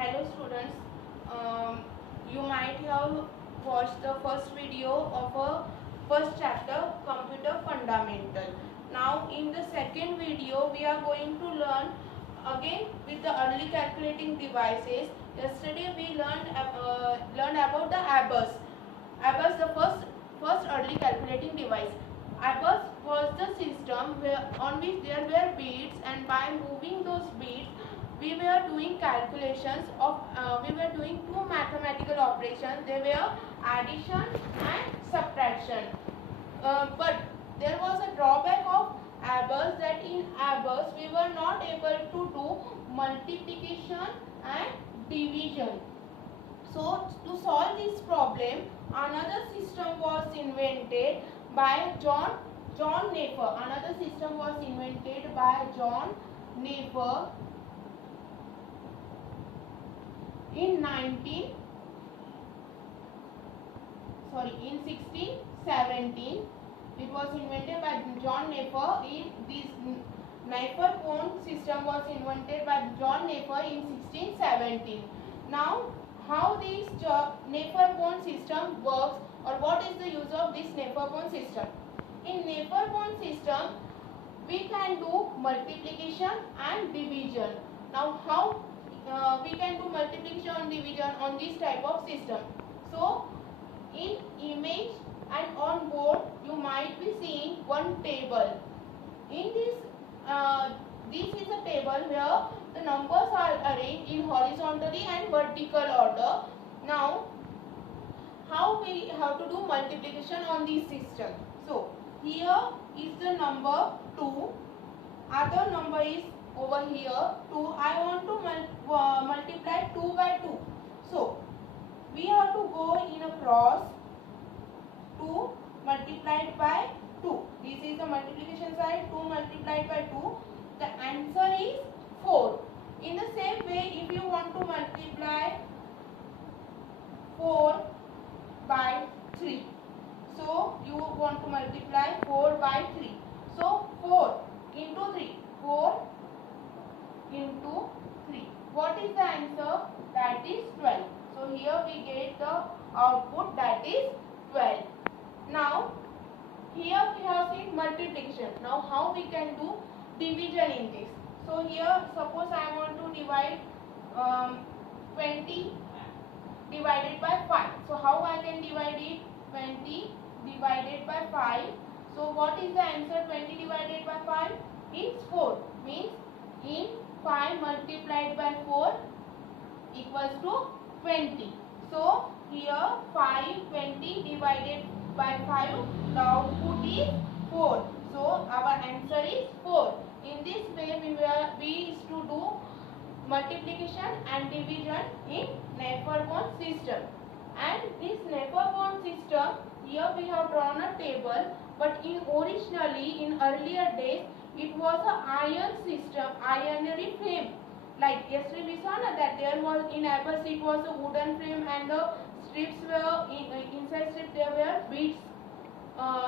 Hello students, you might have watched the first video of a first chapter computer fundamental. Now in the second video we are going to learn again with the early calculating devices. Yesterday we learned about the ABUS. ABUS, the first early calculating device. ABUS was the system on which there were beads, and by moving those beads we were doing calculations of we were doing two mathematical operations. They were addition and subtraction. But there was a drawback of ABUS, that in ABUS we were not able to do multiplication and division. So to solve this problem, another system was invented by John Napier. Another system was invented by John Napier in 1617. It was invented by John Napier. This Napier-Pone system was invented by John Napier in 1617. Now, how this Napier-Pone system works, or what is the use of this Napier-Pone system? In Napier-Pone system, we can do multiplication and division. Now, how we can do multiplication and division on this type of system? So, in image and on board, you might be seeing one table. In this, this is a table where the numbers are arranged in horizontally and vertical order. Now, how we have to do multiplication on this system? So, here is the number 2, other number is over here 2. I want to multiply 2 by 2. So, we have to go in a cross. 2 multiplied by 2. This is the multiplication side. 2 multiplied by 2. The answer is 4. In the same way, if you want to multiply 4 by 3. So, you want to multiply 4 by 3. So, 4 into 3. 4 into 3. What is the answer? That is 12. So, here we get the output, that is 12. Now, here we have seen multiplication. Now, how we can do division in this? So, here suppose I want to divide 20 divided by 5. So, how I can divide it? 20 divided by 5. So, what is the answer? 20 divided by 5 is 4. Means in 5 multiplied by 4 equals to 20. So, here 520 divided by 5, the output is 4. So, our answer is 4. In this way, we used to do multiplication and division in Napier-Pone system. And this Napier-Pone system, here we have drawn a table, but originally in earlier days, it was an iron system, ironary frame. Like yesterday we saw that there was in ABUS it was a wooden frame, and the strips were inside strips there were beads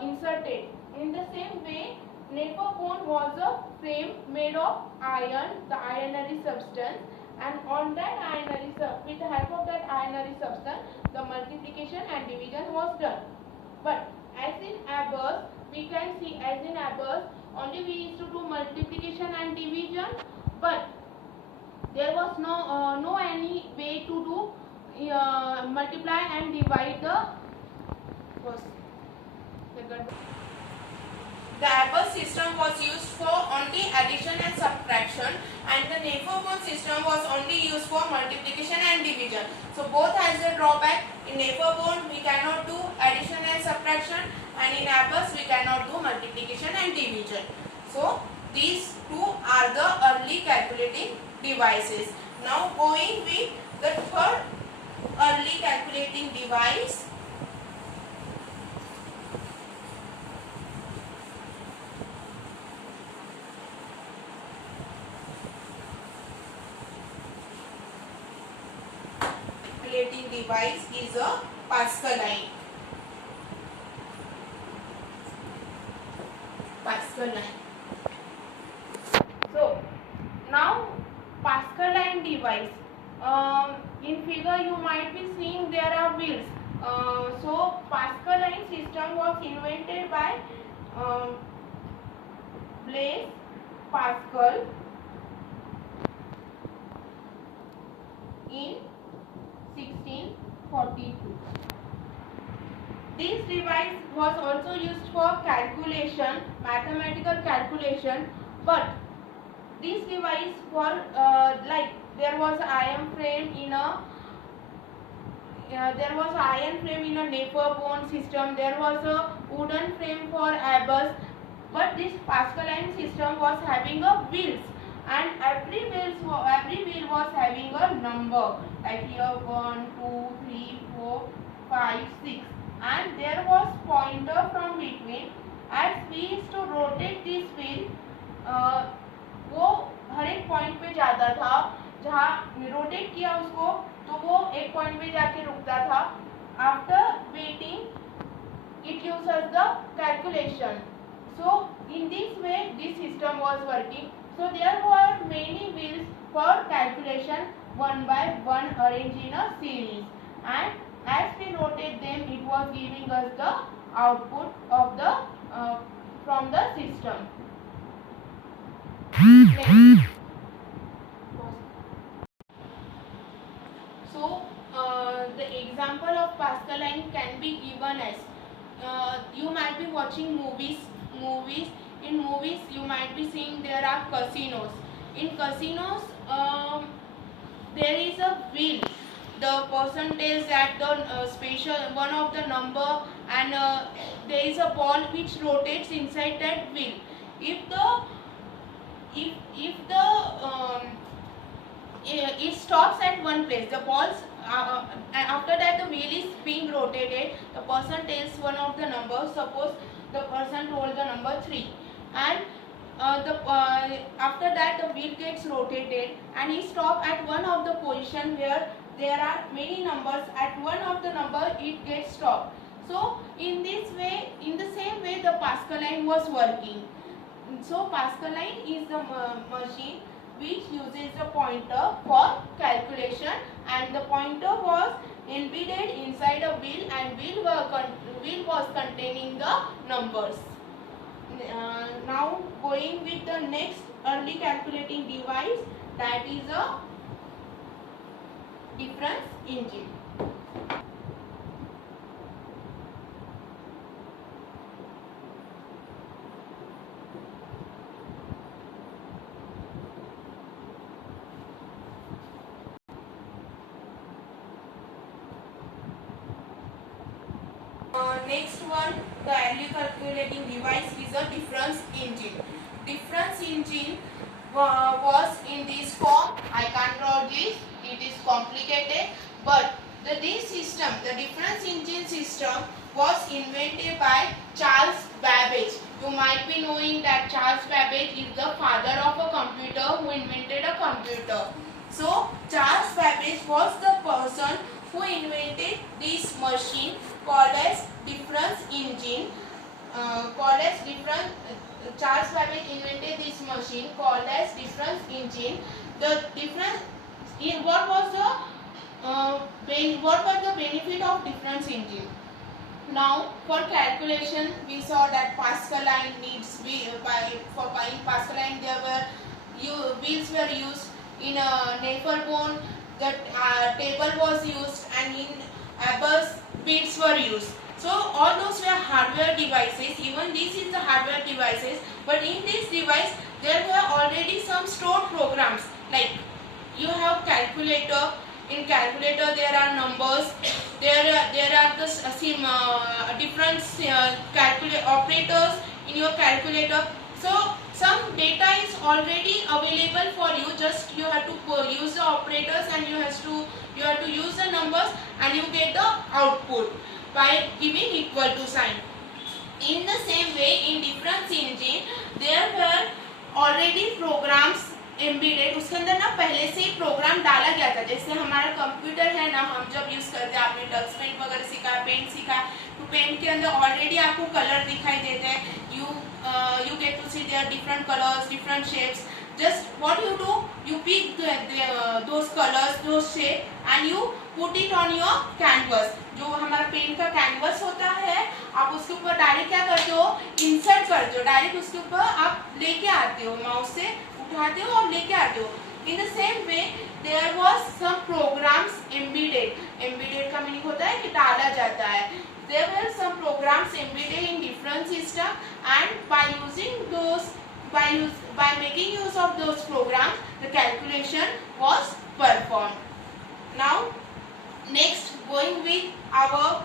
inserted. In the same way, Napier-Pone was a frame made of iron, the ironary substance, and on that ironary with the help of that ironary substance, the multiplication and division was done. But as in ABUS, we can see as in ABUS only we used to do multiplication and division, but there was no any way to do multiply and divide the ABUS system was used for only addition and subtraction, and the Napier-Pone system was only used for multiplication and division. So both has a drawback. In Napier-Pone we cannot do addition and subtraction, and in ABUS we cannot do multiplication and division. So these two are the early calculating devices. Now going with the third early calculating device. Calculating device is a Pascaline. So now Pascaline device. In figure you might be seeing there are wheels. So Pascaline system was invented by Blaise Pascal in 1642. This device was also used for calculation, mathematical calculation, but this device for like there was iron frame in a Napier bone system. There was a wooden frame for Abus, but this Pascaline system was having a wheels, and every wheel was having a number, like here 1, 2, 3, 4, 5, 6, and there was pointer from between. As we used to rotate this wheel, वो हर एक point पे जाता था, जहाँ rotate किया उसको तो वो एक पॉइंट पे जाके रुकता था. After waiting it gives us the calculation. So in this way this system was working. So there were many wheels for calculation, one by one arranged in a series, and as we rotate them it was giving us the output of the from the system. So the example of Pascaline can be given as you might be watching movies. In movies you might be seeing there are casinos. In casinos there is a wheel. The person tells that the special one of the number, and there is a ball which rotates inside that wheel. If it stops at one place, the balls after that the wheel is being rotated, the person tells one of the numbers. Suppose the person told the number 3, and after that the wheel gets rotated and he stops at one of the position where there are many numbers. At one of the number it gets stopped. So in this way, in the same way the Pascaline was working. So Pascaline is the machine which uses the pointer for calculation, and the pointer was embedded inside a wheel, and wheel was containing the numbers. Now going with the next early calculating device, that is a difference engine. Next one, the early calculating device is a difference engine. Difference engine was in this form. I can't draw this, it is complicated, but this system, the difference engine system, was invented by Charles Babbage. You might be knowing that Charles Babbage is the father of a computer who invented a computer. So Charles Babbage was the person who invented this machine called as difference engine. Charles Babbage invented this machine called as difference engine. The difference in what was the benefit of difference engine? Now for calculation we saw that Pascaline needs for Pascaline there were wheels were used. In a Napier bone the table was used, and in Abus bits were used. So all those were hardware devices. Even this is the hardware devices, but in this device there were already some stored programs. Like you have calculator. In calculator there are numbers. There are the different operators in your calculator. So some data is already available for you. Just you have to use the operators, and you have to use the numbers, and you get the output by giving equal to sign. In the same way, in difference engine there were already programs embedded. उसके अंदर ना पहले से ही programme डाला गया था. जैसे हमारा कंप्यूटर है ना, हम जब यूज़ करते हैं, आपने टच पेंट वगैरह सीखा, पेंट सीखा, तो पेंट के अंदर ऑलरेडी आपको कलर दिखाई देते हैं. You get to see there different colours, different shapes. just what you do, you pick those colors, those shape and you put it on your canvas. जो हमारा पेन का कैनवस होता है, आप उसके ऊपर डायरेक्ट क्या करते हो, इंसर्ट करते हो, डायरेक्ट उसके ऊपर आप लेके आते हो, माउस से उठाते हो और लेके आते हो. In the same way, there was some programs embedded. Embedded का मीनिंग होता है कि डाला जाता है. There were some programs embedded in different system, and by making use of those programs, the calculation was performed. Now, next, going with our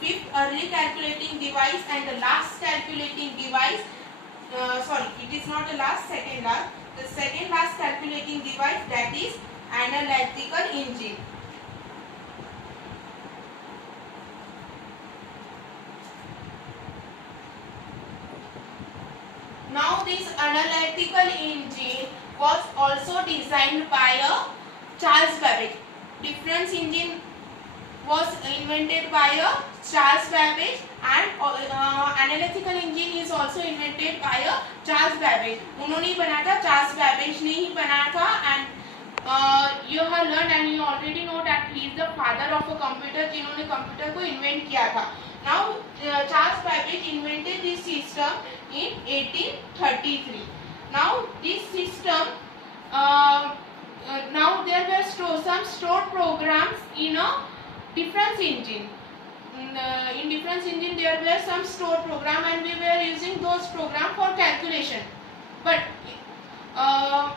fifth early calculating device and the last calculating device. Sorry, it is not the last, second last. The second last calculating device, that is analytical engine. Now this analytical engine was also designed by Charles Babbage. Difference engine was invented by Charles Babbage, and analytical engine is also invented by Charles Babbage. उन्होंने ही बनाया था, Charles Babbage ने ही बनाया था. And you have learned and you already know that he is the father of a computer, जिन्होंने computer को invent किया था. Now Charles Babbage invented this system in 1833. Now this system, now there were some stored programs in a difference engine. In difference engine there were some stored program and we were using those program for calculation. But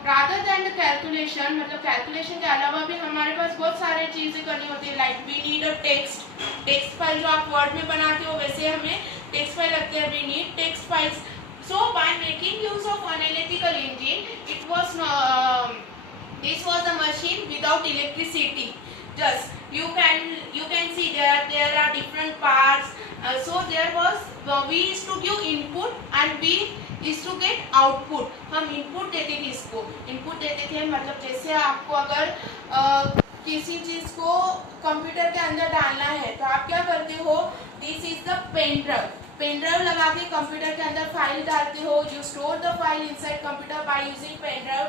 rather than the calculation, मतलब calculation के अलावा भी हमारे पास बहुत सारे चीजें करनी होती है. Like we need a text file जो आप word में बनाते हो, वैसे हमें text file लगते हैं. We need text files. So by making use of analytical engine, it was this was a machine without electricity. Just you can see there are different parts. So there was we used to give input and we used to get output. हम input देते थे, इसको input देते थे, मतलब जैसे आपको अगर किसी चीज को कंप्यूटर के अंदर डालना है तो आप क्या करते हो, this is the pen drive लगा के कंप्यूटर के अंदर फाइल डालते हो. You store the file inside computer by using pen drive.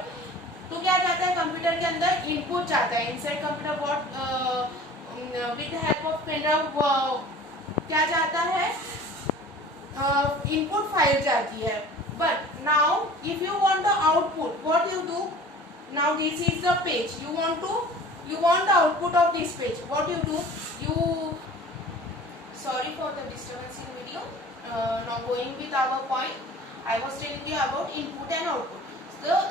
तो क्या जाता है कंप्यूटर के अंदर, इनपुट जाता है inside computer. What with the help of pen drive क्या जाता है, इनपुट फाइल जाती है. But now if you want the output, what you do, now this is the page, you want the output of this page. What you do, sorry for the disturbance in video. Now going with our point, I was telling you about input and output.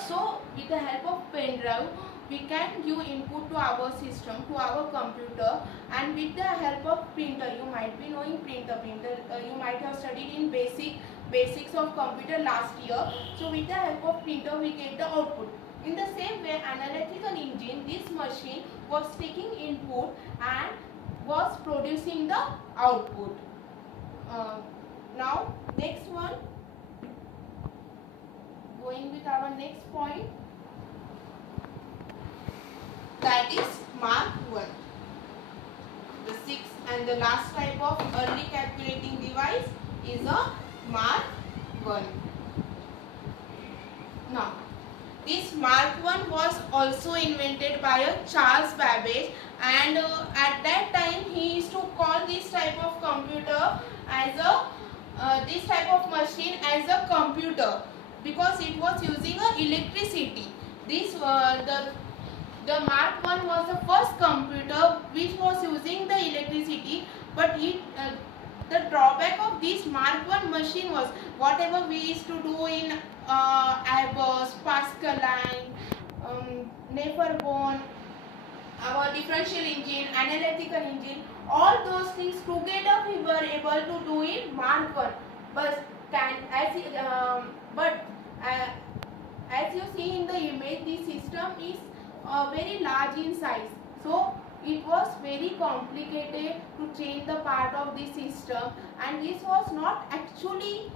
So with the help of pen drive, we can give input to our system, to our computer, and with the help of printer, you might be knowing printer. You might have studied in basics of computer last year. So with the help of printer, we get the output. In the same way, analytical engine, this machine was taking input and was producing the output. Now, next one, going with our next point, that is Mark 1. The sixth and the last type of early calculating device is a Mark 1. Now, this Mark 1 was also invented by Charles Babbage, and at that time he used to call this type of computer as this type of machine as a computer, because it was using electricity. This the Mark 1 was the first computer which was using the electricity, but the drawback of this Mark 1 machine was whatever we used to do in Abos, Pascaline, Naperborn, our differential engine, analytical engine, all those things together we were able to do in Mark 1. But as you see in the image, the system is very large in size. So it was very complicated to change the part of the system, and this was not actually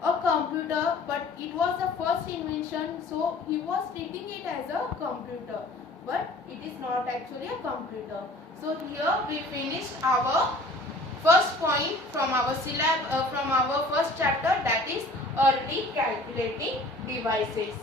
a computer, but it was the first invention, so he was treating it as a computer, but it is not actually a computer. So here we finished our first point from our from our first chapter, that is early calculating devices.